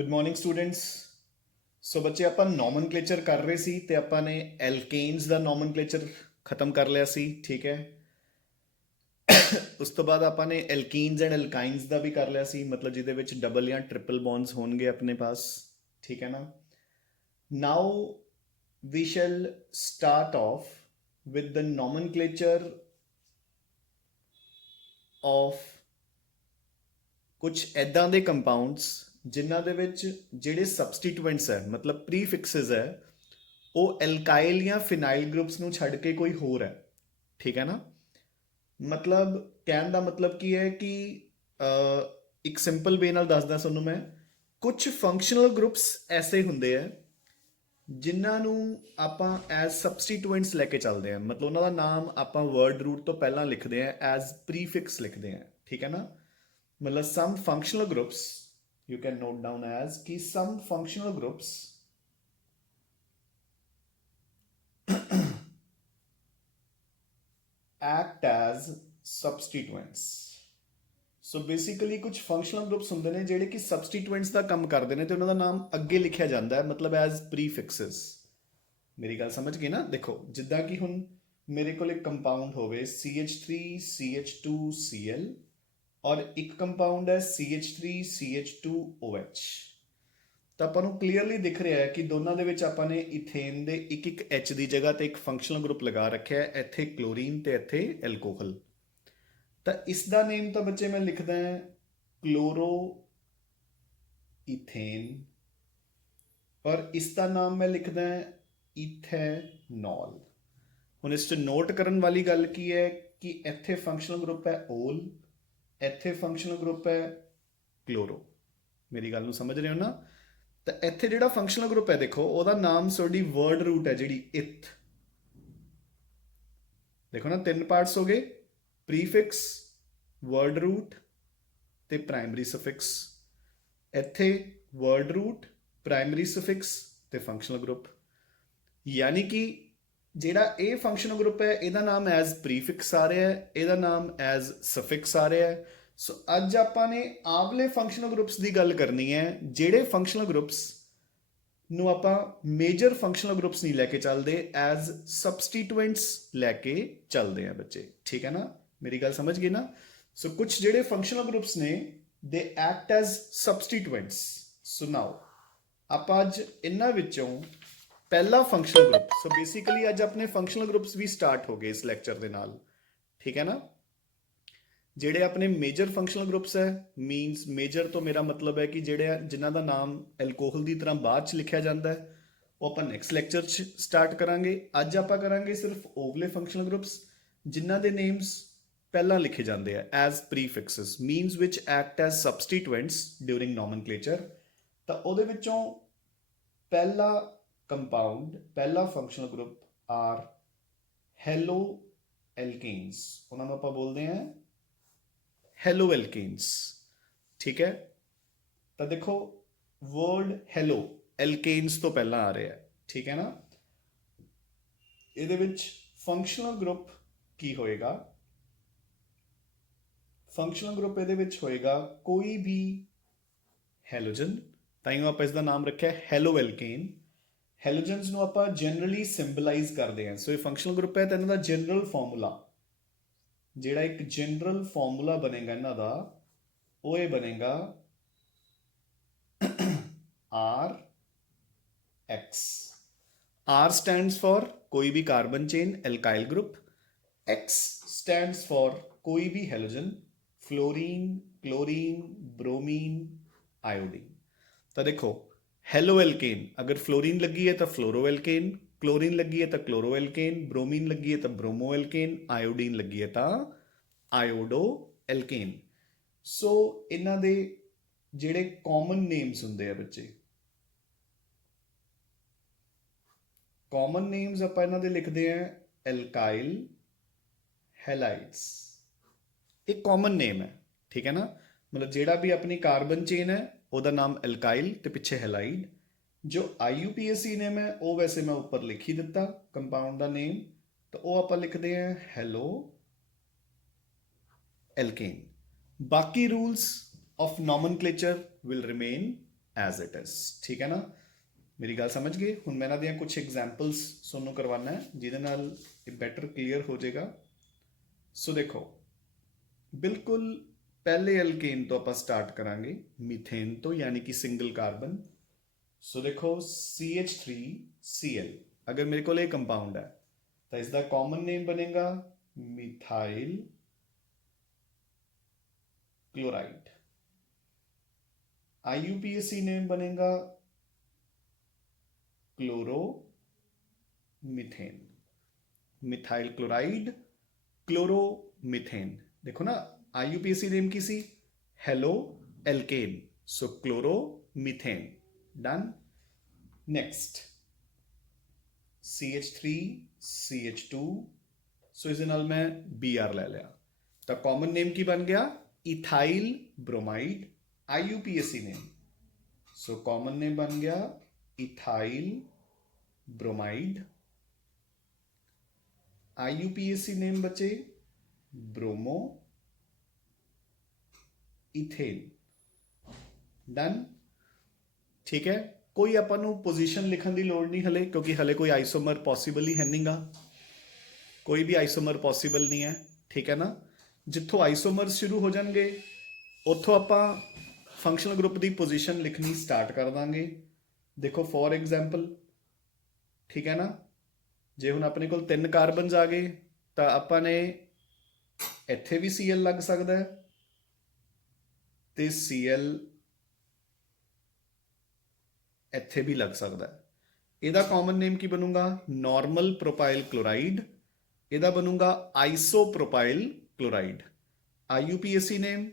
Good morning students. ਸੋ ਬੱਚੇ ਆਪਾਂ ਨੋਮਨਕਲੇਚਰ ਕਰ ਰਹੇ ਸੀ ਤੇ ਆਪਾਂ ਨੇ ਐਲਕੇਨਸ ਦਾ ਨੋਮਨਕਲੇਚਰ ਖਤਮ ਕਰ ਲਿਆ ਸੀ, ਠੀਕ ਹੈ। ਉਸ ਤੋਂ ਬਾਅਦ ਆਪਾਂ ਨੇ ਐਲਕੀਨਸ ਐਂਡ ਐਲਕਾਈਨਸ ਦਾ ਵੀ ਕਰ ਲਿਆ ਸੀ, ਮਤਲਬ ਜਿਹਦੇ ਵਿੱਚ ਡਬਲ ਜਾਂ ਟ੍ਰਿਪਲ ਬੌਂਡਸ ਹੋਣਗੇ ਆਪਣੇ ਪਾਸ, ਠੀਕ ਹੈ ਨਾ। Now we shall start off with the nomenclature of ਕੁਝ ਐਦਾਂ ਦੇ ਕੰਪਾਊਂਡਸ ਜਿਨ੍ਹਾਂ ਦੇ ਵਿੱਚ ਜਿਹੜੇ ਸਬਸਟੀਟੂਐਂਟਸ ਹੈ, ਮਤਲਬ ਪ੍ਰੀਫਿਕਸਿਸ ਹੈ, ਉਹ ਐਲਕਾਈਲ ਜਾਂ ਫਿਨਾਈਲ ਗਰੁੱਪਸ ਨੂੰ ਛੱਡ ਕੇ ਕੋਈ ਹੋਰ ਹੈ, ਠੀਕ ਹੈ ਨਾ। ਮਤਲਬ ਕਹਿਣ ਦਾ ਮਤਲਬ ਕੀ ਹੈ ਕਿ ਇੱਕ ਸਿੰਪਲ ਵੇ ਨਾਲ ਦੱਸਦਾ ਤੁਹਾਨੂੰ ਮੈਂ। ਕੁਝ ਫੰਕਸ਼ਨਲ ਗਰੁੱਪਸ ਐਸੇ ਹੁੰਦੇ ਆ ਜਿਨ੍ਹਾਂ ਨੂੰ ਆਪਾਂ ਐਜ਼ ਸਬਸਟੀਟੂਐਂਟਸ ਲੈ ਕੇ ਚੱਲਦੇ ਹਾਂ, ਮਤਲਬ ਉਹਨਾਂ ਦਾ ਨਾਮ ਆਪਾਂ ਵਰਡ ਰੂਟ ਤੋਂ ਪਹਿਲਾਂ ਲਿਖਦੇ ਹਾਂ, ਐਜ਼ ਪ੍ਰੀਫਿਕਸ ਲਿਖਦੇ ਹਾਂ, ਠੀਕ ਹੈ ਨਾ। मतलब some functional groups you can note down as कि some functional groups act as substituents। So basically ਕੁਝ ਫੰਕਸ਼ਨਲ ਗਰੁੱਪਸ ਹੁੰਦੇ ਨੇ ਜਿਹੜੇ ਕਿ ਸਬਸਟੀਟੂਐਂਟਸ ਦਾ ਕੰਮ ਕਰਦੇ ਨੇ ਤੇ ਉਹਨਾਂ ਦਾ ਨਾਮ ਅੱਗੇ ਲਿਖਿਆ ਜਾਂਦਾ ਹੈ, ਮਤਲਬ ਐਜ਼ ਪ੍ਰੀਫਿਕਸਿਸ। ਮੇਰੀ ਗੱਲ ਸਮਝ ਗਏ ਨਾ। ਦੇਖੋ ਜਿੱਦਾਂ ਕਿ ਹੁਣ ਮੇਰੇ ਕੋਲ ਇੱਕ ਕੰਪਾਊਂਡ ਹੋਵੇ CH3CH2Cl ਔਰ ਇੱਕ ਕੰਪਾਊਂਡ ਹੈ CH3CH2OH, ਤਾਂ ਆਪਾਂ ਨੂੰ ਕਲੀਅਰਲੀ ਦਿਖ ਰਿਹਾ ਹੈ ਕਿ ਦੋਨਾਂ ਦੇ ਵਿੱਚ ਆਪਾਂ ਨੇ ਇਥੇਨ ਦੇ ਇੱਕ ਇੱਕ H ਦੀ ਜਗ੍ਹਾ ਤੇ ਇੱਕ ਫੰਕਸ਼ਨਲ ਗਰੁੱਪ ਲਗਾ ਰੱਖਿਆ ਹੈ, ਇੱਥੇ ਕਲੋਰੀਨ ਤੇ ਇੱਥੇ ਐਲਕੋਹਲ। ਤਾਂ ਇਸ ਦਾ ਨੇਮ ਤਾਂ ਬੱਚੇ ਮੈਂ ਲਿਖਦਾ ਹੈ ਕਲੋਰੋ ਇਥੇਨ, ਔਰ ਇਸ ਦਾ ਨਾਮ ਮੈਂ ਲਿਖਦਾ ਹੈ ਇਥੈਨੋਲ। ਹੁਣ ਇਸ 'ਚ ਨੋਟ ਕਰਨ ਵਾਲੀ ਗੱਲ ਕੀ ਹੈ ਕਿ ਇੱਥੇ ਫੰਕਸ਼ਨਲ ਗਰੁੱਪ ਹੈ ਓਲ, ਇੱਥੇ ਫੰਕਸ਼ਨਲ ਗਰੁੱਪ ਹੈ ਕਲੋਰੋ। ਮੇਰੀ ਗੱਲ ਨੂੰ ਸਮਝ ਰਹੇ ਹੋ ਨਾ। ਤਾਂ ਇੱਥੇ ਜਿਹੜਾ ਫੰਕਸ਼ਨਲ ਗਰੁੱਪ ਹੈ ਦੇਖੋ ਉਹਦਾ ਨਾਮ ਤੁਹਾਡੀ ਵਰਡ ਰੂਟ ਹੈ ਜਿਹੜੀ ਇਥ। ਦੇਖੋ ਨਾ, ਤਿੰਨ ਪਾਰਟਸ ਹੋ ਗਏ, ਪ੍ਰੀਫਿਕਸ, ਵਰਡ ਰੂਟ ਤੇ ਪ੍ਰਾਇਮਰੀ ਸਫਿਕਸ। ਇੱਥੇ ਵਰਡ ਰੂਟ, ਪ੍ਰਾਇਮਰੀ ਸਫਿਕਸ ਤੇ ਫੰਕਸ਼ਨਲ ਗਰੁੱਪ। ਯਾਨੀ ਕਿ ਜਿਹੜਾ ਇਹ ਫੰਕਸ਼ਨਲ ਗਰੁੱਪ ਹੈ ਇਹਦਾ ਨਾਮ ਐਜ਼ ਪ੍ਰੀਫਿਕਸ ਆ ਰਿਹਾ ਹੈ, ਇਹਦਾ ਨਾਮ ਐਜ਼ ਸਫਿਕਸ ਆ ਰਿਹਾ ਹੈ। ਸੋ ਅੱਜ ਆਪਾਂ ਨੇ ਆਵਲੇ ਫੰਕਸ਼ਨਲ ਗਰੁੱਪਸ ਦੀ ਗੱਲ ਕਰਨੀ ਹੈ, ਜਿਹੜੇ ਫੰਕਸ਼ਨਲ ਗਰੁੱਪਸ ਨੂੰ ਆਪਾਂ ਮੇਜਰ ਫੰਕਸ਼ਨਲ ਗਰੁੱਪਸ ਨਹੀਂ ਲੈ ਕੇ ਚੱਲਦੇ, ਐਜ਼ ਸਬਸਟੀਟੂਐਂਟਸ ਲੈ ਕੇ ਚੱਲਦੇ ਆ ਬੱਚੇ, ਠੀਕ ਹੈ ਨਾ। ਮੇਰੀ ਗੱਲ ਸਮਝ ਗਏ ਨਾ। ਸੋ ਕੁਝ ਜਿਹੜੇ ਫੰਕਸ਼ਨਲ ਗਰੁੱਪਸ ਨੇ ਦੇ ਐਕਟ ਐਜ਼ ਸਬਸਟੀਟੂਐਂਟਸ। ਸੋ ਨਾਓ ਆਪਾਂ ਅੱਜ ਇਹਨਾਂ ਵਿੱਚੋਂ ਪਹਿਲਾ ਫੰਕਸ਼ਨਲ ਗਰੁੱਪ, ਸੋ ਬੇਸਿਕਲੀ ਅੱਜ ਆਪਣੇ ਫੰਕਸ਼ਨਲ ਗਰੁੱਪਸ ਵੀ ਸਟਾਰਟ ਹੋ ਗਏ ਇਸ ਲੈਕਚਰ ਦੇ ਨਾਲ, ਠੀਕ ਹੈ ਨਾ। ਜਿਹੜੇ ਆਪਣੇ ਮੇਜਰ ਫੰਕਸ਼ਨਲ ਗਰੁੱਪਸ ਹੈ, ਮੀਨਸ ਮੇਜਰ ਤੋਂ ਮੇਰਾ ਮਤਲਬ ਹੈ ਕਿ ਜਿਹੜੇ ਜਿਨ੍ਹਾਂ ਦਾ ਨਾਮ ਐਲਕੋਹਲ ਦੀ ਤਰ੍ਹਾਂ ਬਾਅਦ 'ਚ ਲਿਖਿਆ ਜਾਂਦਾ ਹੈ, ਉਹ ਆਪਾਂ ਨੈਕਸਟ ਲੈਕਚਰ 'ਚ ਸਟਾਰਟ ਕਰਾਂਗੇ। ਅੱਜ ਆਪਾਂ ਕਰਾਂਗੇ ਸਿਰਫ ਓਵਲੇ ਫੰਕਸ਼ਨਲ ਗਰੁੱਪਸ ਜਿਨ੍ਹਾਂ ਦੇ ਨੇਮਸ ਪਹਿਲਾਂ ਲਿਖੇ ਜਾਂਦੇ ਆ ਐਜ਼ ਪ੍ਰੀਫਿਕਸਿਸ, ਮੀਨਸ ਵਿਚ ਐਕਟ ਐਜ਼ ਸਬਸਟੀਟੂਐਂਟਸ ਡਿਊਰਿੰਗ ਨੋਮਨਕਲੇਚਰ। ਤਾਂ ਉਹਦੇ ਵਿੱਚੋਂ ਪਹਿਲਾ ਕੰਪਾਊਂਡ, ਪਹਿਲਾ ਫੰਕਸ਼ਨਲ ਗਰੁੱਪ ਆਰ ਹੈਲੋ ਐਲਕੇਨਸ। ਉਹਨਾਂ ਨੂੰ ਆਪਾਂ ਬੋਲਦੇ ਹਾਂ ਹੈਲੋ ਐਲਕੇਨਸ, ਠੀਕ ਹੈ। ਤਾਂ ਦੇਖੋ ਵਰਡ ਹੈਲੋ ਐਲਕੇਨਸ ਤੋਂ ਪਹਿਲਾਂ ਆ ਰਿਹਾ ਹੈ, ਠੀਕ ਹੈ ਨਾ। ਇਹਦੇ ਵਿੱਚ ਫੰਕਸ਼ਨਲ ਗਰੁੱਪ ਕੀ ਹੋਏਗਾ? ਫੰਕਸ਼ਨਲ ਗਰੁੱਪ ਇਹਦੇ ਵਿੱਚ ਹੋਏਗਾ ਕੋਈ ਵੀ ਹੈਲੋਜਨ, ਤਾਂ ਹੀ ਆਪਾਂ ਇਸ ਦਾ ਨਾਮ ਰੱਖਿਆ ਹੈਲੋ ਐਲਕੇਨ। ਹੈਲੋਜਨਸ ਨੂੰ ਆਪਾਂ ਜਨਰਲੀ ਸਿੰਬਲਾਈਜ਼ ਕਰਦੇ ਹਾਂ। ਸੋ ਇਹ ਫੰਕਸ਼ਨਲ ਗਰੁੱਪ ਹੈ ਤਾਂ ਇਹਨਾਂ ਦਾ ਜਨਰਲ ਫਾਰਮੂਲਾ, ਜਿਹੜਾ ਇੱਕ ਜਨਰਲ ਫਾਰਮੂਲਾ ਬਣੇਗਾ ਇਹਨਾਂ ਦਾ, ਉਹ ਇਹ ਬਣੇਗਾ R X. R stands for ਕੋਈ ਵੀ carbon chain alkyl group, X stands for कोई भी halogen, fluorine, chlorine, bromine, iodine. तो देखो हेलो एल्केन, अगर फ्लोरीन लगी है तो फ्लोरो एल्केन, क्लोरीन लगी है तो क्लोरो एल्केन, ब्रोमीन लगी है तो ब्रोमो एल्केन, आयोडीन लगी है तो आयोडो एल्केन। सो इन्हां दे ਜਿਹੜੇ ਕਾਮਨ ਨੇਮਸ ਹੁੰਦੇ ਆ ਬੱਚੇ, ਕਾਮਨ ਨੇਮਸ ਆਪਾਂ ਇਹਨਾਂ ਦੇ ਲਿਖਦੇ ਆ ਐਲਕਾइल ਹੈਲਾਈਡਸ। ਇਹ ਕਾਮਨ ਨੇਮ ਹੈ, ਠੀਕ ਹੈ ਨਾ। ਮਤਲਬ ਜਿਹੜਾ ਵੀ ਆਪਣੀ ਕਾਰਬਨ ਚੇਨ ਹੈ ਉਹਦਾ ਨਾਮ ਐਲਕਾइल ਤੇ ਪਿੱਛੇ ਹੈਲਾਈਡ। ਜੋ IUPAC ਨੇਮ ਹੈ ਉਹ ਵੈਸੇ ਮੈਂ ਉੱਪਰ ਲਿਖ ਹੀ ਦਿੱਤਾ ਕੰਪਾਊਂਡ ਦਾ ਨੇਮ, ਤਾਂ ਉਹ ਆਪਾਂ ਲਿਖਦੇ ਆ ਹੈਲੋ ਐਲਕੇਨ। ਬਾਕੀ rules of nomenclature will remain as it is. ਠੀਕ ਹੈ ਨਾ, ਮੇਰੀ ਗੱਲ ਸਮਝ ਗਏ। ਹੁਣ ਮੈਂ ਇਹਨਾਂ ਦੀਆਂ ਕੁਝ ਐਗਜ਼ਾਮਪਲਸ ਤੁਹਾਨੂੰ ਕਰਵਾਉਣਾ ਹੈ ਜਿਹਦੇ ਨਾਲ ਇਹ ਬੈਟਰ ਕਲੀਅਰ ਹੋ ਜਾਏਗਾ। ਸੋ ਦੇਖੋ, ਬਿਲਕੁਲ ਪਹਿਲੇ ਐਲਕੇਨ ਤੋਂ ਆਪਾਂ ਸਟਾਰਟ ਕਰਾਂਗੇ, ਮੀਥੇਨ ਤੋਂ, ਯਾਨੀ ਕਿ ਸਿੰਗਲ ਕਾਰਬਨ। ਸੋ ਦੇਖੋ CH3Cl, ਅਗਰ ਮੇਰੇ ਕੋਲ ਇਹ ਕੰਪਾਊਂਡ ਹੈ ਤਾਂ ਇਸ ਦਾ ਕਾਮਨ ਨੇਮ ਬਣੇਗਾ ਮਿਥਾइल क्लोराइड। IUPAC नेम बनेगा क्लोरोमीथेन, मिथाइल क्लोराइड क्लोरोमीथेन। देखो ना, IUPAC नेम की सी हेलो एल्केन, सो क्लोरोमीथेन। डन। नेक्स्ट CH3CH2, सो इस नाल मैं Br ले लिया, तो कॉमन नेम की बन गया ethyl bromide. IUPAC name, so common name बन गया इथाइल ब्रोमाइड। IUPAC नेम बचे ब्रोमो इथेन। डन। ठीक है, कोई ਆਪਾਂ ਨੂੰ ਪੋਜੀਸ਼ਨ ਲਿਖਣ ਦੀ ਲੋੜ ਨਹੀਂ ਹਲੇ, ਕਿਉਂਕਿ ਹਲੇ ਕੋਈ ਆਈਸੋਮਰ ਪੋਸੀਬਲ ਹੀ ਹੈ ਨਹੀਂਗਾ, ਕੋਈ ਵੀ ਆਈਸੋਮਰ ਪੋਸੀਬਲ ਨਹੀਂ ਹੈ। ਠੀਕ ਹੈ ਨਾ, ਜਿੱਥੋਂ ਆਈਸੋਮਰ ਸ਼ੁਰੂ ਹੋ ਜਾਣਗੇ ਉੱਥੋਂ ਆਪਾਂ ਫੰਕਸ਼ਨਲ ਗਰੁੱਪ ਦੀ ਪੋਜੀਸ਼ਨ ਲਿਖਣੀ ਸਟਾਰਟ ਕਰ ਦਾਂਗੇ। ਦੇਖੋ ਫੋਰ ਐਗਜ਼ਾਮਪਲ, ਠੀਕ ਹੈ ਨਾ, ਜੇ ਹੁਣ ਆਪਣੇ ਕੋਲ 3 ਕਾਰਬਨਸ ਆ ਗਏ ਤਾਂ ਆਪਾਂ ਨੇ ਇੱਥੇ ਵੀ Cl ਲੱਗ ਸਕਦਾ ਹੈ ਤੇ Cl ਇੱਥੇ ਵੀ ਲੱਗ ਸਕਦਾ ਹੈ। ਇਹਦਾ ਕਾਮਨ ਨੇਮ ਕੀ ਬਣੂਗਾ? Normal propyl chloride. ਇਹਦਾ ਬਣੂਗਾ ਆਈਸੋਪ੍ਰੋਪਾਈਲ ਕਲੋਰਾਈਡ। IUPAC ਨੇਮ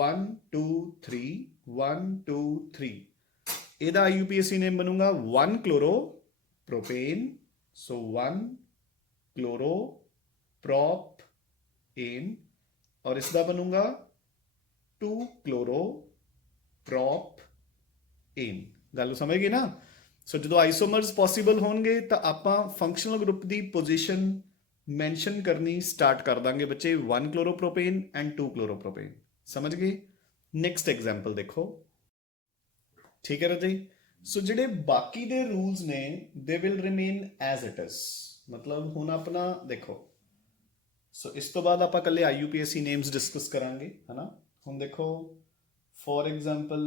1 2 3 1 2 3। ਇਹਦਾ IUPAC ਨੇਮ ਬਣੂਗਾ 1 क्लोरो प्रोपेन, सो 1 क्लोरो प्रोपेन, और इसका बनूंगा 2 क्लोरो प्रोपेन। गल समझ गए ना। सो जो आइसोमर्स पॉसिबल होंगे तो आप फंक्शनल ग्रुप की पोजीशन मैंशन करनी स्टार्ट कर देंगे बच्चे, 1 क्लोरोप्रोपेन एंड 2 क्लोरोप्रोपेन। समझ गए। नेक्स्ट एग्जाम्पल देखो। ठीक है राजे। सो ਜਿਹੜੇ ਬਾਕੀ ਦੇ ਰੂਲਸ ਨੇ they will remain as it is, ਮਤਲਬ ਹੁਣ ਆਪਣਾ ਦੇਖੋ। ਸੋ ਇਸ ਤੋਂ ਬਾਅਦ ਆਪਾਂ ਕੱਲੇ IUPAC ਨੇਮਸ ਡਿਸਕਸ ਕਰਾਂਗੇ, ਹਨਾ। ਹੁਣ ਦੇਖੋ ਫੋਰ ਐਗਜ਼ਾਮਪਲ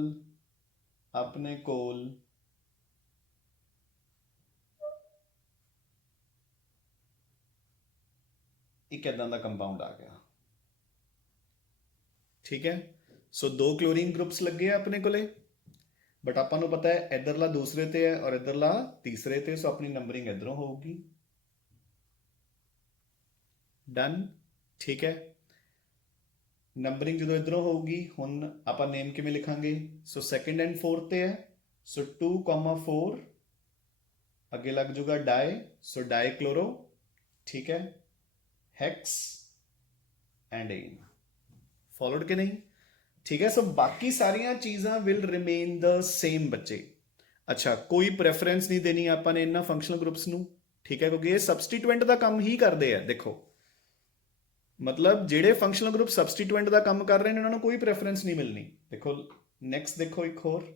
ਆਪਣੇ ਕੋਲ ਇੱਕ ਇਦਾਂ ਦਾ ਕੰਪਾਊਂਡ ਆ ਗਿਆ, ਠੀਕ ਹੈ। ਸੋ 2 क्लोरीन ग्रुप्स ਲੱਗੇ ਆ ਆਪਣੇ ਕੋਲੇ, बट ਆਪਾਂ ਨੂੰ ਪਤਾ ਹੈ ਇਧਰਲਾ ਦੂਸਰੇ ਤੇ ਹੈ ਔਰ ਇਧਰਲਾ ਤੀਸਰੇ ਤੇ, ਸੋ ਆਪਣੀ ਨੰਬਰਿੰਗ ਇਧਰੋਂ ਹੋਊਗੀ। ਡਨ। ਠੀਕ ਹੈ, ਨੰਬਰਿੰਗ ਜਦੋਂ ਇਧਰੋਂ ਹੋਊਗੀ ਹੁਣ ਆਪਾਂ ਨੇਮ ਕਿਵੇਂ ਲਿਖਾਂਗੇ? ਸੋ ਸੈਕੰਡ ਐਂਡ ਫੋਰਥ ਤੇ ਹੈ, ਸੋ 2,4 ਅੱਗੇ ਲੱਗ ਜੂਗਾ ਡਾਈ, ਸੋ ਡਾਈ ਕਲੋਰੋ। ਠੀਕ ਹੈ, ਹੈਕਸ ਐਂਡ एन। फॉलोड कि नहीं? ठीक है। सो बाकी सारिया चीज़ां विल रिमेन द सेम बच्चे। अच्छा, कोई प्रेफरेंस नहीं देनी आपने इन्होंने फंक्शनल ग्रुप्स नू, ठीक है, क्योंकि ये सबसटीट्यूएंट का काम ही करते हैं। देखो मतलब जेडे फंक्शनल ग्रुप सबसटीट्यूएंट का काम कर रहे हैं उन्होंने कोई प्रेफरेंस नहीं मिलनी। देखो नैक्सट देखो एक होर,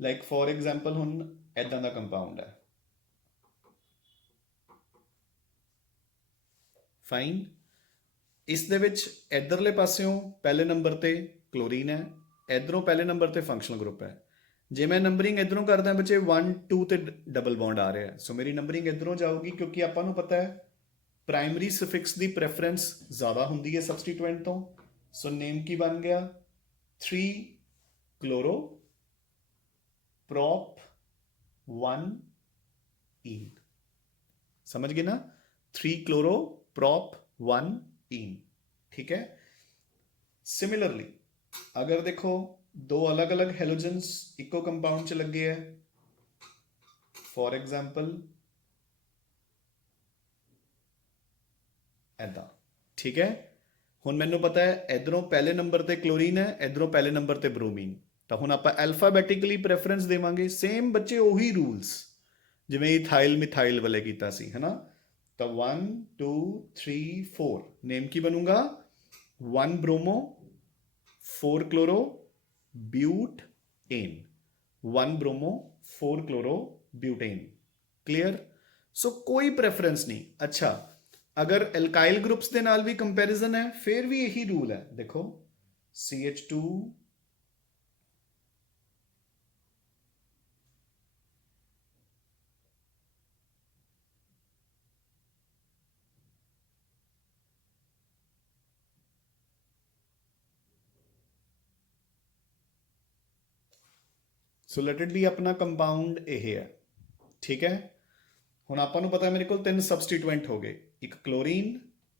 लाइक फॉर एग्जाम्पल हुण इदां दा कंपाउंड है, फाइन। इस दे विच इधरले पासियों पहले नंबर ते क्लोरीन है, इधरों पहले नंबर ते फंक्शनल ग्रुप है। जे मैं नंबरिंग इधरों करदा बच्चे 1 2 ते डबल बॉन्ड आ रहा है, सो मेरी नंबरिंग इधरों जाऊगी, क्योंकि आपां नूं पता है प्राइमरी सफिक्स की प्रेफरेंस ज़्यादा होंदी है सबसटीट्यूएंट तो। सो नेम की बन गया 3 क्लोरो प्रोप 1 इन। समझ गए ना? 3 क्लोरो प्रोप 1 इन। ठीक है। सिमिलरली अगर देखो 2 अलग अलग हेलोजेंस इको कंपाउंड च लगे है, फॉर एग्जाम्पल ऐदा, ठीक है। हुण मैनूं पता है इधरों पहले नंबर ते क्लोरीन है, इधरों पहले नंबर ते ब्रोमीन, तो हुण आपां अल्फाबैटिकली प्रेफरेंस देवांगे। सेम बच्चे उही रूल्स जिवें इथाइल मिथाइल वाले कीता सी, है ना। तो 1 2 3 4 नेम की बनूंगा 1 bromo 4 chloro butane. 1 bromo 4 chloro butane. Clear. So कोई प्रेफरेंस नहीं। अच्छा, अगर एल्काइल ग्रुप्स के नाल भी कंपैरिजन है फिर भी यही रूल है। देखो CH2 so let it be अपना कंपाउंड यह है। ठीक है, ਹੁਣ ਆਪਾਂ ਨੂੰ ਪਤਾ ਮੇਰੇ ਕੋਲ ਤਿੰਨ ਸਬਸਟੀਟੂਐਂਟ ਹੋ ਗਏ, ਇੱਕ ਕਲੋਰੀਨ,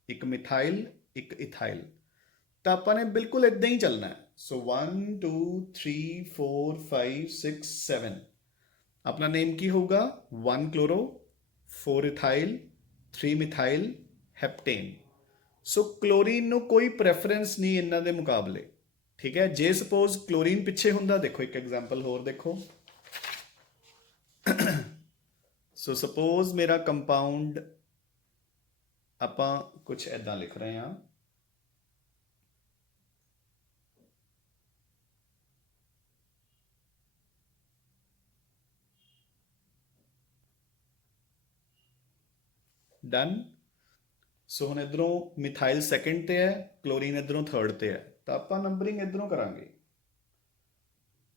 ਇੱਕ ਮਿਥਾਈਲ, ਇੱਕ ਇਥਾਈਲ। ਤਾਂ ਆਪਾਂ ਨੇ ਬਿਲਕੁਲ ਇਦਾਂ ਹੀ ਚੱਲਣਾ ਹੈ। ਸੋ 1 2 3 4 5 6 7 ਆਪਣਾ ਨੇਮ ਕੀ ਹੋਊਗਾ? 1 ਕਲੋਰੋ 4 ਇਥਾਈਲ 3 ਮਿਥਾਈਲ ਹੈਪਟੇਨ। ਸੋ ਕਲੋਰੀਨ ਨੂੰ ਕੋਈ ਪ੍ਰੈਫਰੈਂਸ ਨਹੀਂ ਇਹਨਾਂ ਦੇ ਮੁਕਾਬਲੇ। ਠੀਕ ਹੈ, ਜੇ ਸਪੋਜ਼ ਕਲੋਰੀਨ ਪਿੱਛੇ ਹੁੰਦਾ, ਦੇਖੋ ਇੱਕ ਐਗਜ਼ਾਮਪਲ ਹੋਰ ਦੇਖੋ। ਸੋ ਸਪੋਜ਼ ਮੇਰਾ ਕੰਪਾਊਂਡ ਆਪਾਂ ਕੁਝ ਐਦਾਂ ਲਿਖ ਰਹੇ ਹਾਂ, ਡਨ। ਸੋ ਹੁਣ ਇਧਰੋਂ ਮਿਥਾਈਲ ਸੈਕਿੰਡ ਤੇ ਹੈ, ਕਲੋਰੀਨ ਇਧਰੋਂ ਥਰਡ ਤੇ ਹੈ, ਤਾਂ ਆਪਾਂ ਨੰਬਰਿੰਗ ਇਧਰੋਂ ਕਰਾਂਗੇ।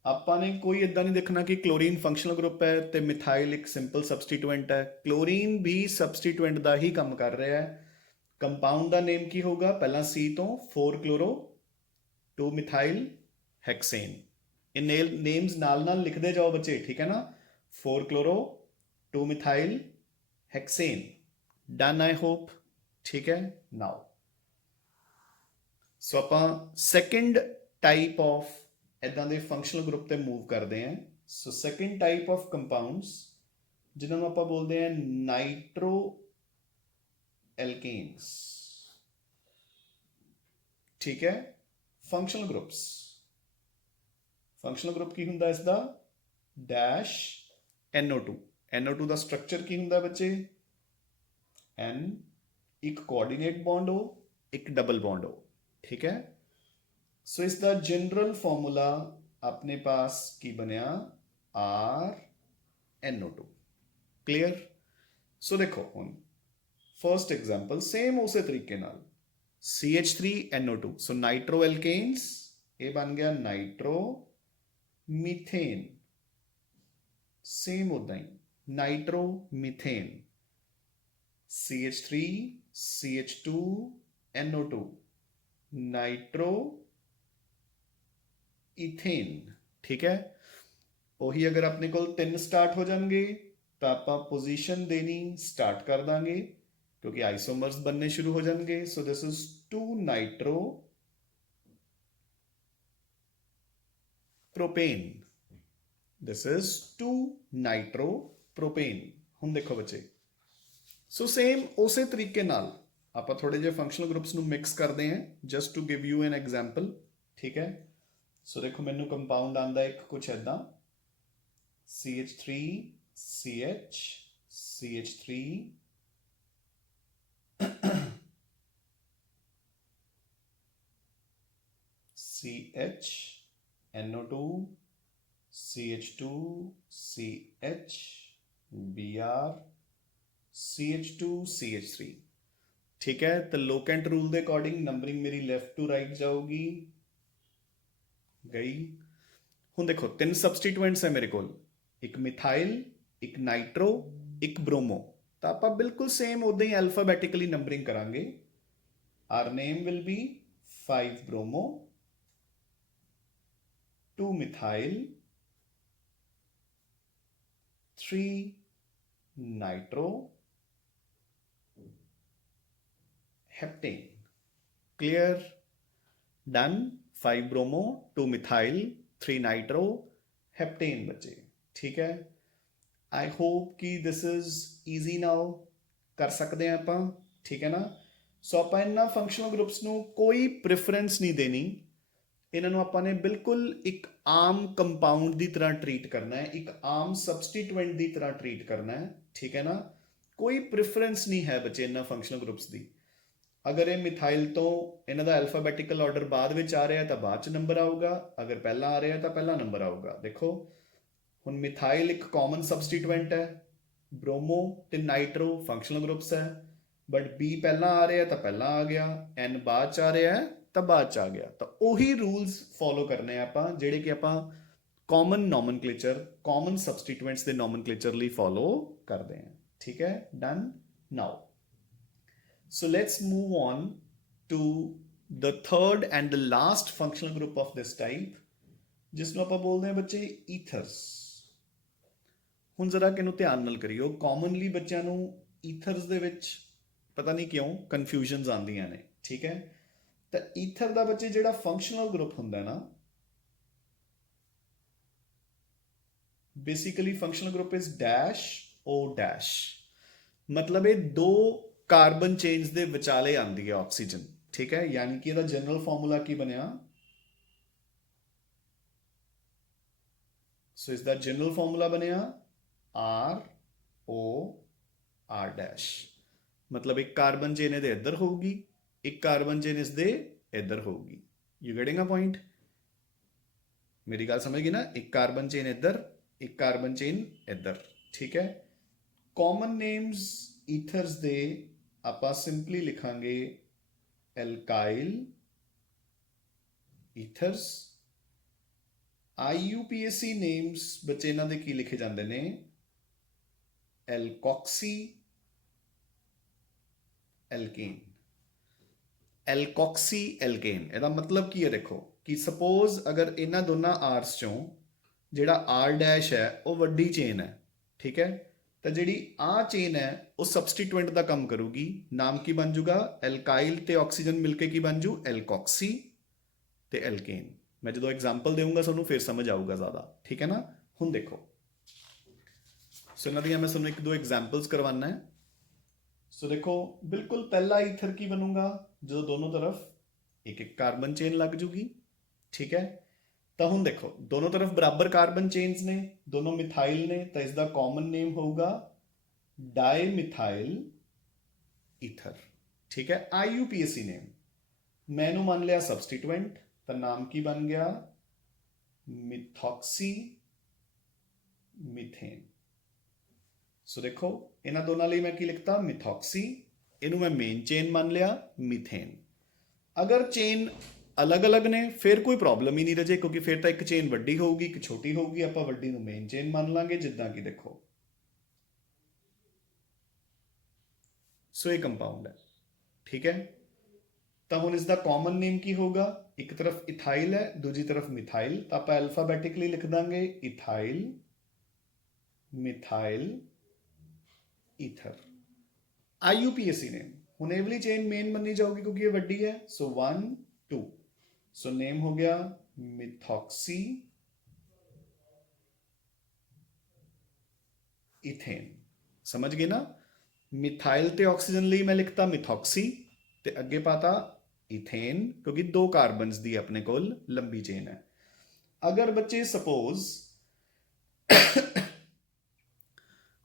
ਆਪਾਂ ਨੇ ਕੋਈ ਇਦਾਂ ਨਹੀਂ ਦੇਖਣਾ ਕਿ ਕਲੋਰੀਨ ਫੰਕਸ਼ਨਲ ਗਰੁੱਪ ਹੈ ਤੇ ਮਿਥਾਈਲ ਇੱਕ ਸਿੰਪਲ ਸਬਸਟੀਟੂਐਂਟ ਹੈ। ਕਲੋਰੀਨ ਵੀ ਸਬਸਟੀਟੂਐਂਟ ਦਾ ਹੀ ਕੰਮ ਕਰ ਰਿਹਾ ਹੈ। ਕੰਪਾਊਂਡ ਦਾ ਨੇਮ ਕੀ ਹੋਊਗਾ? ਪਹਿਲਾਂ C ਤੋਂ 4 ਕਲੋਰੋ 2 ਮਿਥਾਈਲ ਹੈਕਸੇਨ। ਇਹ ਨੇਮਸ ਨਾਲ ਨਾਲ ਲਿਖਦੇ ਜਾਓ ਬੱਚੇ, ਠੀਕ ਹੈ ਨਾ। 4 chloro 2 methyl hexane. Done I hope. ਠੀਕ ਹੈ, ਨਾਓ ਸੋ ਆਪਾਂ ਸੈਕਿੰਡ ਟਾਈਪ ਆਫ ਇੱਦਾਂ ਦੇ ਫੰਕਸ਼ਨਲ ਗਰੁੱਪ ਤੇ ਮੂਵ ਕਰਦੇ ਹਾਂ। ਸੋ ਸੈਕਿੰਡ ਟਾਈਪ ਆਫ ਕੰਪਾਊਂਡਸ ਜਿਨ੍ਹਾਂ ਨੂੰ ਆਪਾਂ ਬੋਲਦੇ ਹਾਂ ਨਾਈਟਰੋ ਐਲਕੇਨਸ। ਠੀਕ ਹੈ, ਫੰਕਸ਼ਨਲ ਗਰੁੱਪਸ। ਫੰਕਸ਼ਨਲ ਗਰੁੱਪ ਕੀ ਹੁੰਦਾ ਇਸ ਦਾ? Dash NO2। NO2 ਦਾ ਸਟਰਕਚਰ ਕੀ ਹੁੰਦਾ ਬੱਚੇ? N, ਇੱਕ ਕੋਆਰਡੀਨੇਟ ਬੌਂਡ ਹੋ, ਇੱਕ ਡਬਲ ਬੌਂਡ ਹੋ। ਠੀਕ ਹੈ, ਸੋ ਇਸ ਦਾ ਜਨਰਲ ਫਾਰਮੂਲਾ ਆਪਣੇ ਪਾਸ ਕੀ ਬਣਿਆ? RNO2। ਕਲੀਅਰ। ਸੋ ਦੇਖੋ ਹੁਣ ਫਰਸਟ ਐਗਜ਼ਾਮਪਲ ਸੇਮ ਉਸੇ ਤਰੀਕੇ ਨਾਲ CH3NO2। ਸੋ ਨਾਈਟਰੋ ਐਲਕੇਨਸ, ਇਹ ਬਣ ਗਿਆ ਨਾਈਟਰੋ ਮੀਥੇਨ। ਸੇਮ ਉਦਾਂ ਹੀ nitro methane. CH3 CH2 NO2 nitro ethane. ਠੀਕ ਹੈ, ਉਹੀ ਅਗਰ ਆਪਣੇ ਕੋਲ 3 ਸਟਾਰਟ ਹੋ ਜਾਣਗੇ ਤਾਂ ਆਪਾਂ ਪੋਜੀਸ਼ਨ ਦੇਣੀ ਸਟਾਰਟ ਕਰ ਦਾਂਗੇ ਕਿਉਂਕਿ ਆਈਸੋਮਰਸ ਬਣਨੇ ਸ਼ੁਰੂ ਹੋ ਜਾਣਗੇ। So this is 2 nitro propane. This is 2 nitro propane. ਹੁਣ ਦੇਖੋ ਬੱਚੇ, ਸੋ ਸੇਮ ਉਸੇ ਤਰੀਕੇ ਨਾਲ ਆਪਾਂ ਥੋੜੇ ਜਿਹੇ ਫੰਕਸ਼ਨਲ ਗਰੁੱਪਸ ਨੂੰ ਮਿਕਸ ਕਰਦੇ ਹਾਂ just to give you an example. ਠੀਕ ਹੈ, ਸੋ ਦੇਖੋ ਮੈਨੂੰ ਕੰਪਾਊਂਡ ਆਉਂਦਾ ਇੱਕ ਕੁਛ ਇੱਦਾਂ CH3 CH CH3 CH NO2 CH2 CH Br CH2 CH3। ਠੀਕ ਹੈ, ਤਾਂ ਲੋਕੈਂਟ ਰੂਲ ਦੇ ਅਕੋਰਡਿੰਗ ਨੰਬਰਿੰਗ ਮੇਰੀ ਲੈਫਟ ਟੂ ਰਾਈਟ ਜਾਊਗੀ। ਗਈ। ਹੁਣ ਦੇਖੋ 3 ਸਬਸਟੀਟੂਐਂਟਸ ਹੈ ਮੇਰੇ ਕੋਲ, ਇੱਕ ਮਿਥਾਈਲ, ਇੱਕ ਨਾਈਟਰੋ, ਇੱਕ ਬ੍ਰੋਮੋ। ਤਾਂ ਆਪਾਂ ਬਿਲਕੁਲ ਸੇਮ ਉਦਾਂ ਹੀ ਐਲਫਾਬੈਟਿਕਲੀ ਨੰਬਰਿੰਗ ਕਰਾਂਗੇ। Our name will be 5 bromo 2 methyl 3 nitro heptane. Clear, done. 5 bromo 2 methyl 3 nitro heptane बच्चे। ठीक है, आई होप कि दिस इज ईजी नाउ, कर सकते हैं आप। ठीक है ना। सो आप इन्होंने फंक्शनल ग्रुप्स ਨੂੰ ਕੋਈ प्रेफरेंस नहीं देनी, ਇਹਨਾਂ ਨੂੰ ਆਪਾਂ ਨੇ ਬਿਲਕੁਲ ਇੱਕ ਆਮ ਕੰਪਾਊਂਡ ਦੀ ਤਰ੍ਹਾਂ ਟਰੀਟ ਕਰਨਾ ਹੈ, ਇੱਕ ਆਮ ਸਬਸਟੀਟੂਐਂਟ ਦੀ ਤਰ੍ਹਾਂ ਟਰੀਟ ਕਰਨਾ ਹੈ। ਠੀਕ ਹੈ ਨਾ, ਕੋਈ प्रेफरेंस ਨਹੀਂ ਹੈ ਬੱਚੇ ਇਹਨਾਂ ਫੰਕਸ਼ਨਲ ਗਰੁੱਪਸ ਦੀ। ਅਗਰ ਇਹ ਮਿਥਾਈਲ ਤੋਂ ਇਹਨਾਂ ਦਾ ਐਲਫਾਬੈਟਿਕਲ ਆਰਡਰ ਬਾਅਦ ਵਿੱਚ ਆ ਰਿਹਾ ਤਾਂ ਬਾਅਦ ਚ ਨੰਬਰ ਆਊਗਾ, ਅਗਰ ਪਹਿਲਾਂ ਆ ਰਿਹਾ ਤਾਂ ਪਹਿਲਾ ਨੰਬਰ ਆਊਗਾ। ਦੇਖੋ ਹੁਣ ਮਿਥਾइल एक कॉमन सबस्टिट्यूएंट है, ब्रोमो ਤੇ ਨਾਈਟ੍ਰੋ ਫੰਕਸ਼ਨਲ ਗਰੁੱਪਸ ਹੈ, ਬਟ B ਪਹਿਲਾਂ ਆ ਰਿਹਾ ਤਾਂ ਪਹਿਲਾਂ ਆ ਗਿਆ, N ਬਾਅਦ ਚ ਆ ਰਿਹਾ ਹੈ ਤਾਂ ਬਾਅਦ ਚ ਆ ਗਿਆ। ਤਾਂ ਉਹੀ ਰੂਲਸ ਫੋਲੋ ਕਰਨੇ ਆ ਆਪਾਂ ਜਿਹੜੇ ਕਿ ਆਪਾਂ ਕਾਮਨ ਨੋਮਨਕਲੇਚਰ, ਕਾਮਨ ਸਬਸਟੀਟੂਐਂਟਸ ਦੇ ਨੋਮਨਕਲੇਚਰ ਲਈ ਫੋਲੋ ਕਰਦੇ ਹਾਂ। ਠੀਕ ਹੈ, done. Now so let's move on to the third and the last functional group of this type, ਜਿਸ ਨੂੰ ਆਪਾਂ ਬੋਲਦੇ ਹਾਂ ਬੱਚੇ ਈਥਰਸ। ਹੁਣ ਜ਼ਰਾ ਕਿਨੂੰ ਧਿਆਨ ਨਾਲ ਕਰਿਓ, ਕਾਮਨਲੀ ਬੱਚਿਆਂ ਨੂੰ ਈਥਰਸ ਦੇ ਵਿੱਚ ਪਤਾ ਨਹੀਂ ਕਿਉਂ ਕਨਫਿਊਜ਼ਨਸ ਆਉਂਦੀਆਂ ਨੇ। ਠੀਕ ਹੈ, ਤਾਂ ਈਥਰ ਦਾ ਬੱਚੇ ਜਿਹੜਾ ਫੰਕਸ਼ਨਲ ਗਰੁੱਪ ਹੁੰਦਾ ਨਾ, basically functional group is dash O dash, ਮਤਲਬ ਇਹ ਦੋ ਕਾਰਬਨ ਚੇਨਸ ਦੇ ਵਿਚਾਲੇ ਆਉਂਦੀ ਹੈ ਆਕਸੀਜਨ। ठीक है, यानी कि ਇਹਦਾ ਜਨਰਲ ਫਾਰਮੂਲਾ ਕੀ ਬਣਿਆ? ਸੋ ਇਸ ਦਾ ਜਨਰਲ ਫਾਰਮੂਲਾ ਬਣਿਆ ROR ਡੈਸ਼, ਮਤਲਬ ਇੱਕ ਕਾਰਬਨ ਚੇਨ ਇਹਦੇ ਇੱਧਰ ਹੋਊਗੀ, ਇੱਕ ਕਾਰਬਨ ਚੇਨ ਇਸ ਦੇ ਇੱਧਰ ਹੋਊਗੀ। You getting a point? ਮੇਰੀ ਗੱਲ ਸਮਝ ਗਈ ਨਾ? ਇੱਕ ਕਾਰਬਨ ਚੇਨ ਇੱਧਰ, ਇੱਕ ਕਾਰਬਨ ਚੇਨ ਇੱਧਰ। ਠੀਕ ਹੈ, ਕਾਮਨ ਨੇਮਸ ਈਥਰਸ ਦੇ ਆਪਾਂ ਸਿੰਪਲੀ ਲਿਖਾਂਗੇ alkyl ethers। IUPAC names ਬੱਚੇ ਇਹਨਾਂ ਦੇ ਕੀ ਲਿਖੇ ਜਾਂਦੇ ਨੇ? alkoxy alkane। alkoxy alkane ਇਹਦਾ ਮਤਲਬ ਕੀ ਹੈ? ਦੇਖੋ ਕਿ ਸਪੋਜ਼ ਅਗਰ ਇਹਨਾਂ ਦੋਨਾਂ ਆਰਸ ਚੋਂ ਜਿਹੜਾ R ਡੈਸ਼ ਹੈ ਉਹ ਵੱਡੀ ਚੇਨ ਹੈ, ਠੀਕ ਹੈ, ਤਾਂ ਜਿਹੜੀ ਆ ਚੇਨ ਹੈ ਉਹ ਸਬਸਟੀਟੂਐਂਟ ਦਾ ਕੰਮ ਕਰੂਗੀ। ਨਾਮ ਕੀ ਬਣ ਜੂਗਾ? ਐਲਕਾਈਲ ਤੇ ਆਕਸੀਜਨ ਮਿਲ ਕੇ ਕੀ ਬਣ ਜੂ? ਐਲਕੋਕਸੀ ਤੇ ਐਲਕੇਨ। ਮੈਂ ਜਦੋਂ ਐਗਜ਼ਾਮਪਲ ਦੇਵਾਂਗਾ ਤੁਹਾਨੂੰ ਫਿਰ ਸਮਝ ਆਊਗਾ ਜ਼ਿਆਦਾ। ਠੀਕ ਹੈ ਨਾ? ਹੁਣ ਦੇਖੋ, ਸੋ ਇਹਨਾਂ ਦੀਆਂ ਮੈਂ ਤੁਹਾਨੂੰ ਇੱਕ ਦੋ ਐਗਜ਼ਾਮਪਲਸ ਕਰਵਾਉਣਾ ਹੈ। ਸੋ ਦੇਖੋ, ਬਿਲਕੁਲ ਪਹਿਲਾ ਈਥਰ ਕੀ ਬਣੂਗਾ? ਜਦੋਂ ਦੋਨੋਂ ਤਰਫ ਇੱਕ ਇੱਕ ਕਾਰਬਨ ਚੇਨ ਲੱਗ ਜੂਗੀ। ਠੀਕ ਹੈ, ਤਾਂ ਹੁਣ ਦੇਖੋ ਦੋਨੋਂ ਤਰਫ ਬਰਾਬਰ ਕਾਰਬਨ ਚੇਨਸ ਨੇ, ਦੋਨੋਂ ਮਿਥਾਈਲ ਨੇ, ਤਾਂ ਇਸ ਦਾ ਕਾਮਨ ਨੇਮ ਹੋਊਗਾ ਡਾਈਮਿਥਾਈਲ ਈਥਰ। ਠੀਕ ਹੈ, IUPAC ਨੇਮ। ਮੈਂ ਇਹਨੂੰ ਮੰਨ ਲਿਆ ਸਬਸਟੀਟੂਐਂਟ, ਤਾਂ ਨਾਮ ਕੀ ਬਣ ਗਿਆ? ਮਿਥੋਕਸੀ ਮਿਥੇਨ। ਸੋ ਦੇਖੋ ਇਹਨਾਂ ਦੋਨਾਂ ਲਈ ਮੈਂ ਕੀ ਲਿਖਤਾ? ਮਿਥੋਕਸੀ। ਇਹਨੂੰ ਮੈਂ ਮੇਨ ਚੇਨ ਮੰਨ ਲਿਆ ਮਿਥੇਨ। ਅਗਰ ਚੇਨ ਅਲੱਗ-ਅਲੱਗ ਨੇ ਫਿਰ ਕੋਈ ਪ੍ਰੋਬਲਮ ਹੀ ਨਹੀਂ ਰਜੇ, ਕਿਉਂਕਿ ਫਿਰ ਤਾਂ ਇੱਕ ਚੇਨ ਵੱਡੀ ਹੋਊਗੀ, ਇੱਕ ਛੋਟੀ ਹੋਊਗੀ, ਆਪਾਂ ਵੱਡੀ ਨੂੰ ਮੇਨ ਚੇਨ ਮੰਨ ਲਾਂਗੇ। ਜਿੱਦਾਂ ਕਿ ਦੇਖੋ, ਸੋ ਇਹ ਕੰਪਾਊਂਡ ਹੈ। ਠੀਕ ਹੈ, ਤਾਂ ਹੁਣ ਇਸ ਦਾ ਕਾਮਨ ਨੇਮ ਕੀ ਹੋਊਗਾ? ਇੱਕ ਤਰਫ ਇਥਾਈਲ ਹੈ, ਦੂਜੀ ਤਰਫ ਮਿਥਾਈਲ, ਤਾਂ ਆਪਾਂ ਐਲਫਾਬੈਟਿਕਲੀ ਲਿਖ ਦਾਂਗੇ ਇਥਾਈਲ ਮਿਥਾਈਲ ਈਥਰ। IUPAC ਨੇਮ। ਹੁਣ ਇਹ ਵਾਲੀ ਚੇਨ ਮੇਨ ਮੰਨੀ ਜਾਊਗੀ ਕਿਉਂਕਿ ਇਹ ਵੱਡੀ ਹੈ। ਸੋ 1 2, ਸੋ ਨੇਮ ਹੋ ਗਿਆ ਮਿਥੋਕਸੀ ਈਥੇਨ। ਸਮਝ ਗਏ ਨਾ? ਮਿਥਾਈਲ ਤੇ ਆਕਸੀਜਨ ਲਈ ਮੈਂ ਲਿਖਤਾ ਮਿਥੋਕਸੀ ਤੇ ਅੱਗੇ ਪਾਤਾ ਈਥੇਨ, ਕਿਉਂਕਿ ਦੋ ਕਾਰਬਨਸ ਦੀ ਆਪਣੇ ਕੋਲ ਲੰਬੀ ਚੇਨ ਹੈ। ਅਗਰ ਬੱਚੇ ਸਪੋਜ਼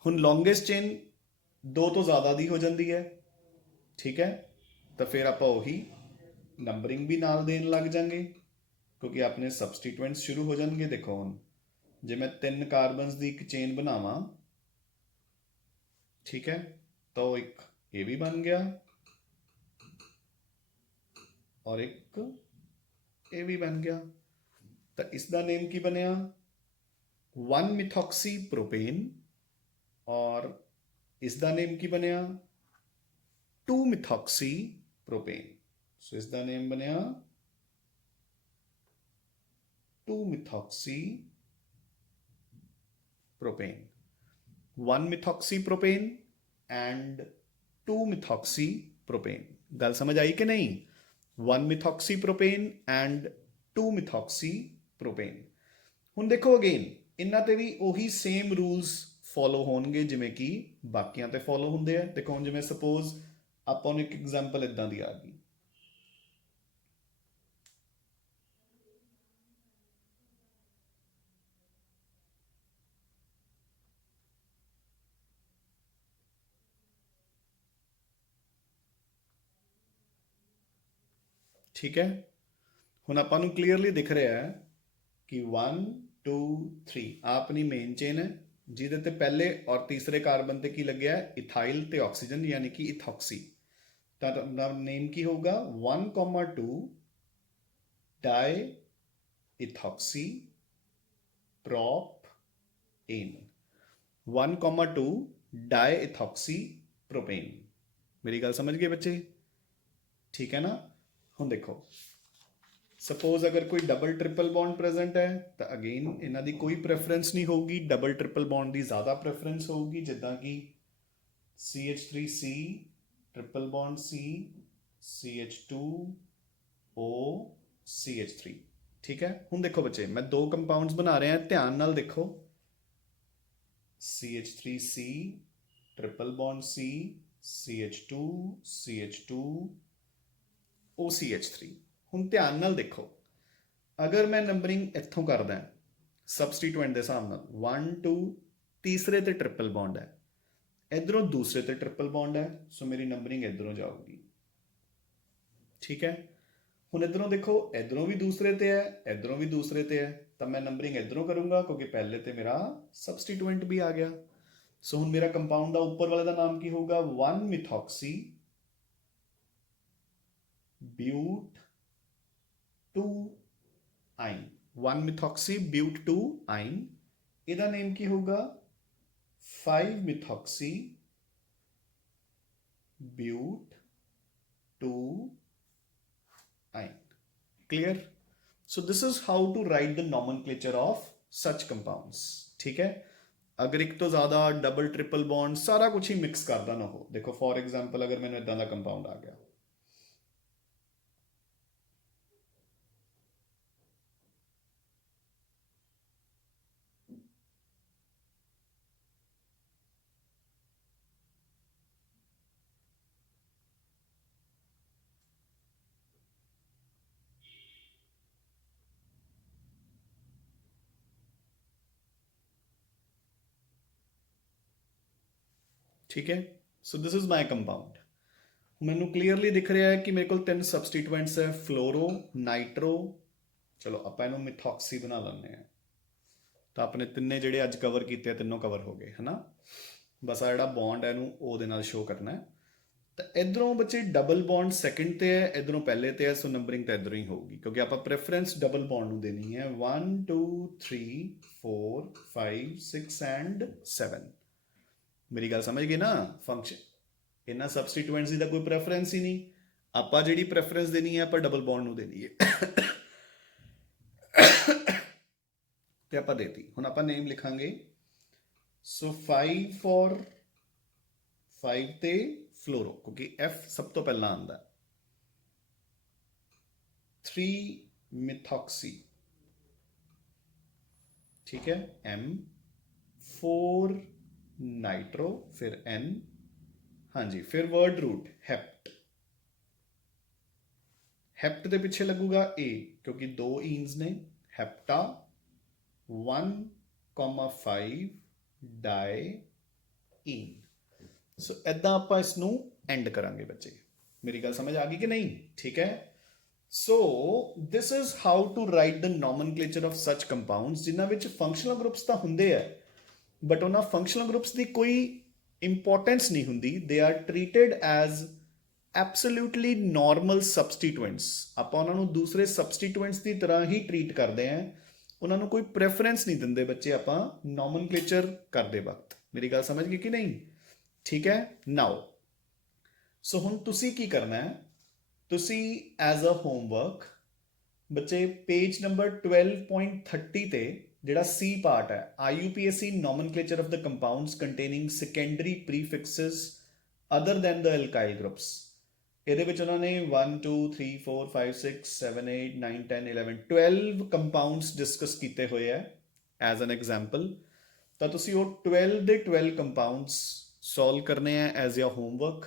ਹੁਣ ਲੌਂਗੇਸਟ ਚੇਨ ਦੋ ਤੋਂ ਜ਼ਿਆਦਾ ਦੀ ਹੋ ਜਾਂਦੀ ਹੈ, ਠੀਕ ਹੈ, ਤਾਂ ਫਿਰ ਆਪਾਂ ਉਹੀ ਨੰਬਰਿੰਗ ਵੀ ਨਾਲ ਦੇਣ ਲੱਗ ਜਾਂਗੇ, ਕਿਉਂਕਿ ਆਪਣੇ ਸਬਸਟੀਟੂਐਂਟਸ ਸ਼ੁਰੂ ਹੋ ਜਾਣਗੇ। ਦੇਖੋ ਹੁਣ ਜੇ ਮੈਂ 3 ਕਾਰਬਨਸ ਦੀ ਇੱਕ ਚੇਨ ਬਣਾਵਾਂ, ਠੀਕ ਹੈ, ਤਾਂ ਉਹ ਇੱਕ ਇਹ ਵੀ ਬਣ ਗਿਆ ਔਰ ਇੱਕ ਇਹ ਵੀ ਬਣ ਗਿਆ। ਤਾਂ ਇਸ ਦਾ ਨੇਮ ਕੀ ਬਣਿਆ? 1 ਮਿਥੋਕਸੀ ਪ੍ਰੋਪੇਨ। ਔਰ ਇਸ ਦਾ ਨੇਮ ਕੀ ਬਣਿਆ? 2 ਮਿਥੋਕਸੀ ਪ੍ਰੋਪੇਨ। ਸੋ ਇਸ ਦਾ ਨੇਮ ਬਣਿਆ 2 ਮਿਥੋਕਸੀ ਪ੍ਰੋਪੇਨ। 1 ਮਿਥੋਕਸੀ ਪ੍ਰੋਪੇਨ ਐਂਡ 2 ਮਿਥੋਕਸੀ ਪ੍ਰੋਪੇਨ। ਗੱਲ ਸਮਝ ਆਈ ਕਿ ਨਹੀਂ? 1 ਮਿਥੋਕਸੀ ਪ੍ਰੋਪੇਨ ਐਂਡ 2 ਮਿਥੋਕਸੀ ਪ੍ਰੋਪੇਨ। ਹੁਣ ਦੇਖੋ ਅਗੇਨ ਇਹਨਾਂ ਤੇ ਵੀ ਉਹੀ ਸੇਮ ਰੂਲਸ ਫੋਲੋ ਹੋਣਗੇ ਜਿਵੇਂ ਕਿ ਬਾਕੀਆਂ ਤੇ ਫੋਲੋ ਹੁੰਦੇ ਆ। ਦੇਖੋ ਹੁਣ ਜਿਵੇਂ ਸਪੋਜ਼ ਆਪਾਂ ਨੂੰ ਇੱਕ ਐਗਜ਼ਾਮਪਲ ਇਦਾਂ ਦੀ ਆ ਗਈ, ਠੀਕ ਹੈ। ਹੁਣ ਆਪਾਂ ਨੂੰ ਕਲੀਅਰਲੀ ਦਿਖ ਰਿਹਾ ਹੈ ਕਿ 1 2 3 ਆ ਆਪਣੀ ਮੇਨ ਚੇਨ ਹੈ ਜਿਹਦੇ ਤੇ ਪਹਿਲੇ ਔਰ ਤੀਸਰੇ ਕਾਰਬਨ ਤੇ ਕੀ ਲੱਗਿਆ ਹੈ ਇਥਾਈਲ ਤੇ ਆਕਸੀਜਨ ਯਾਨੀ ਕਿ ਇਥੋਕਸੀ ਤਾਂ ਨੇਮ ਕੀ ਹੋਊਗਾ 1,2 ਡਾਈ ਇਥੋਕਸੀ ਪ੍ਰੋਪੇਨ 1,2 ਡਾਈ ਇਥੋਕਸੀ ਪ੍ਰੋਪੇਨ ਮੇਰੀ ਗੱਲ ਸਮਝ ਗਏ ਬੱਚੇ ਠੀਕ ਹੈ ਨਾ ਹੁਣ ਦੇਖੋ ਸਪੋਜ਼ ਅਗਰ ਕੋਈ ਡਬਲ ਟ੍ਰਿਪਲ ਬੌਂਡ ਪ੍ਰੈਜ਼ੈਂਟ ਹੈ ਤਾਂ ਅਗੇਨ ਇਹਨਾਂ ਦੀ ਕੋਈ ਪ੍ਰੈਫਰੈਂਸ ਨਹੀਂ ਹੋਊਗੀ ਡਬਲ ਟ੍ਰਿਪਲ ਬੌਂਡ ਦੀ ਜ਼ਿਆਦਾ ਪ੍ਰੈਫਰੈਂਸ ਹੋਊਗੀ ਜਿੱਦਾਂ ਕਿ CH3C triple bond C CH2O CH3 ਠੀਕ ਹੈ ਹੁਣ ਦੇਖੋ ਬੱਚੇ ਮੈਂ ਦੋ ਕੰਪਾਊਂਡਸ ਬਣਾ ਰਿਹਾ ਧਿਆਨ ਨਾਲ ਦੇਖੋ CH3C triple bond C CH2 CH2 OCH3 ਹੁਣ ਧਿਆਨ ਨਾਲ ਦੇਖੋ ਅਗਰ ਮੈਂ ਨੰਬਰਿੰਗ ਇੱਥੋਂ ਕਰਦਾ ਸਬਸਟੀਟੂਐਂਟ ਦੇ ਹਿਸਾਬ ਨਾਲ 1 2 ਤੀਸਰੇ ਤੇ ਟ੍ਰਿਪਲ ਬੌਂਡ ਹੈ ਇਧਰੋਂ ਦੂਸਰੇ ਤੇ ਟ੍ਰਿਪਲ ਬੌਂਡ ਹੈ ਸੋ ਮੇਰੀ ਨੰਬਰਿੰਗ ਇਧਰੋਂ ਜਾਊਗੀ ਠੀਕ ਹੈ ਹੁਣ ਇਧਰੋਂ ਦੇਖੋ ਇਧਰੋਂ ਵੀ ਦੂਸਰੇ ਤੇ ਹੈ ਇਧਰੋਂ ਵੀ ਦੂਸਰੇ ਤੇ ਹੈ ਤਾਂ ਮੈਂ ਨੰਬਰਿੰਗ ਇਧਰੋਂ ਕਰੂੰਗਾ ਕਿਉਂਕਿ ਪਹਿਲੇ ਤੇ ਮੇਰਾ ਸਬਸਟੀਟੂਐਂਟ ਵੀ ਆ ਗਿਆ ਸੋ ਹੁਣ ਮੇਰਾ ਕੰਪਾਊਂਡ ਦਾ ਉੱਪਰ ਵਾਲੇ ਦਾ ਨਾਮ ਕੀ ਹੋਊਗਾ 1 ਮਿਥੋਕਸੀ ਬਿਊਟ 2 ਆਈਨ 1 ਮਿਥੋਕਸੀ ਬਿਊਟ 2 ਆਈਨ ਇਹਦਾ ਨੇਮ ਕੀ ਹੋਊਗਾ 5 ਮਿਥੋਕਸੀ ਬਿਊਟ 2 ਆਈਨ clear so this is how to write the nomenclature of such compounds ठीक है अगर एक तो ज्यादा डबल ट्रिपल बॉन्ड सारा कुछ ही मिक्स करता ना हो देखो फॉर एग्जांपल अगर मैंने इदां दा कंपाउंड आ गया ठीक है so this is my compound मैनू क्लीयरली दिख रहा है कि मेरे को 3 सबसटीट्यूएंट्स है फ्लोरो नाइट्रो चलो ਆਪਾਂ ਇਹਨੂੰ ਮਿਥੋਕਸੀ ਬਣਾ ਲੈਂਦੇ ਆ ਤਾਂ ਆਪਣੇ ਤਿੰਨੇ ਜਿਹੜੇ ਅੱਜ ਕਵਰ ਕੀਤੇ ਆ ਤਿੰਨੋਂ ਕਵਰ ਹੋ ਗਏ ਹਨਾ ਬਸ ਆ ਜਿਹੜਾ ਬੌਂਡ ਹੈ ਇਹਨੂੰ ਉਹਦੇ ਨਾਲ ਸ਼ੋ ਕਰਨਾ ਹੈ ਤਾਂ ਇਧਰੋਂ ਬੱਚੇ ਡਬਲ ਬੌਂਡ ਸੈਕੰਡ ਤੇ ਹੈ ਇਧਰੋਂ ਪਹਿਲੇ ਤੇ ਹੈ ਸੋ ਨੰਬਰਿੰਗ ਤਾਂ ਇਧਰੋਂ ਹੀ ਹੋਊਗੀ ਕਿਉਂਕਿ ਆਪਾਂ ਪ੍ਰੈਫਰੈਂਸ ਡਬਲ ਬੌਂਡ ਨੂੰ ਦੇਣੀ ਹੈ 1 2 3 4 5 6 ਐਂਡ 7 ਮੇਰੀ ਗੱਲ ਸਮਝ ਗਏ ਨਾ ਫੰਕਸ਼ਨ ਇਹਨਾਂ ਸਬਸਟੀਟੂਐਂਟਸ ਦੀ ਤਾਂ ਕੋਈ ਪ੍ਰੈਫਰੈਂਸ ਹੀ ਨਹੀਂ ਆਪਾਂ ਜਿਹੜੀ ਪ੍ਰੈਫਰੈਂਸ ਦੇਣੀ ਹੈ ਆਪਾਂ ਡਬਲ ਬੌਂਡ ਨੂੰ ਦੇਣੀ ਹੈ ਤੇ ਆਪਾਂ ਦੇਤੀ ਹੁਣ ਆਪਾਂ ਨੇਮ ਲਿਖਾਂਗੇ ਸੋ 5 ਫॉर 5 ਤੇ ਫਲੋਰੋ ਕਿਉਂਕਿ F ਸਭ ਤੋਂ ਪਹਿਲਾਂ ਆਉਂਦਾ 3 ਮਿਥੋਕਸੀ ठीक है M 4 नाइट्रो फिर N हाँ जी फिर वर्ड रूट हेप्ट हेप्ट के पिछे लगूगा A क्योंकि 2 ईन्स ने हेप्टा 1,5 डाई ईन सो इदा आप इसनू एंड करांगे बच्चे मेरी गल समझ आ गई कि नहीं ठीक है so this is how to write the nomenclature of such compounds जिन्हां विच फंक्शनल ग्रुप्स तो हुंदे है बट उन्हां फंक्शनल ग्रुप्स की कोई इंपॉर्टेंस नहीं हुंदी they are treated as absolutely normal substituents आपां उन्हां नूं दूसरे सबसटीट्यूएंट्स की तरह ही ट्रीट करते हैं उन्हां नूं कोई प्रेफरेंस नहीं दिंदे बच्चे आपां नॉमनक्लेचर करते वक्त मेरी गल समझ गए कि नहीं ठीक है नाउ सो हुण तुसीं की करना है तुसीं एज अ होमवर्क बच्चे पेज नंबर 12.30 ते ਜਿਹੜਾ C ਪਾਰਟ ਹੈ IUPAC nomenclature of the compounds containing secondary prefixes other than the alkyl groups ਇਹਦੇ ਵਿੱਚ ਉਹਨਾਂ ਨੇ 1 2 3 4 5 6 7 8 9 10 11 12 ਕੰਪਾਊਂਡਸ ਡਿਸਕਸ ਕੀਤੇ ਹੋਏ ਹੈ ਐਜ਼ ਐਨ ਐਗਜ਼ਾਮਪਲ ਤਾਂ ਤੁਸੀਂ ਉਹ 12 ਦੇ 12 ਕੰਪਾਊਂਡਸ ਸੋਲਵ ਕਰਨੇ ਹੈ ਐਜ਼ ਯਰ ਹੋਮਵਰਕ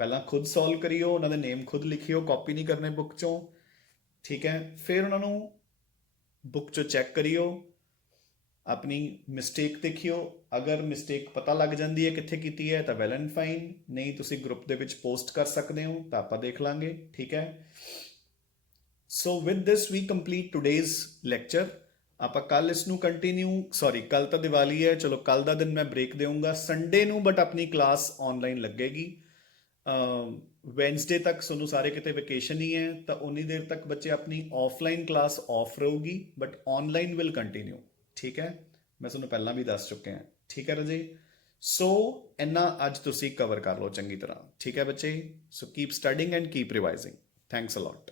ਪਹਿਲਾਂ ਖੁਦ ਸੋਲਵ ਕਰਿਓ ਉਹਨਾਂ ਦੇ ਨੇਮ ਖੁਦ ਲਿਖਿਓ ਕਾਪੀ ਨਹੀਂ ਕਰਨੇ ਬੁੱਕ ਚੋਂ ਠੀਕ ਹੈ ਫਿਰ ਉਹਨਾਂ ਨੂੰ ਬੁੱਕ ਚੋਂ ਚੈੱਕ ਕਰਿਓ अपनी मिसटेक देखियो अगर मिसटेक पता लग जाती है कित्थे कीती है तो वैल एंड फाइन नहीं तुसी ग्रुप दे विच पोस्ट कर सकते हो तो आपां देख लांगे ठीक है so with this we complete today's lecture ਆਪਾਂ ਕੱਲ ਇਸ ਨੂੰ ਕੰਟੀਨਿਊ ਸੌਰੀ ਕੱਲ ਤਾਂ ਦੀਵਾਲੀ ਹੈ, ਚਲੋ ਕੱਲ ਦਾ ਦਿਨ ਮੈਂ ਬ੍ਰੇਕ ਦੇਵਾਂਗਾ ਸੰਡੇ ਨੂੰ, ਬਟ ਆਪਣੀ ਕਲਾਸ ਆਨਲਾਈਨ ਲੱਗੇਗੀ। ਵੈਨਸਡੇ ਤੱਕ ਤੁਹਾਨੂੰ ਸਾਰੇ ਕਿਤੇ ਵੈਕੇਸ਼ਨ ਹੀ ਹੈ, ਤਾਂ ਉਨੀ ਦੇਰ ਤੱਕ ਬੱਚੇ ਆਪਣੀ ਆਫਲਾਈਨ ਕਲਾਸ ਆਫ ਰਹੂਗੀ, ਬਟ ਆਨਲਾਈਨ ਵਿਲ ਕੰਟੀਨਿਊ। ਠੀਕ ਹੈ, ਮੈਂ ਤੁਹਾਨੂੰ ਪਹਿਲਾਂ ਵੀ ਦੱਸ ਚੁੱਕਿਆ। ਠੀਕ ਹੈ ਰਾਜੇ, ਸੋ ਇੰਨਾ ਅੱਜ ਤੁਸੀਂ ਕਵਰ ਕਰ ਲਓ ਚੰਗੀ ਤਰ੍ਹਾਂ। ਠੀਕ ਹੈ ਬੱਚੇ, so keep studying and keep revising. Thanks a lot.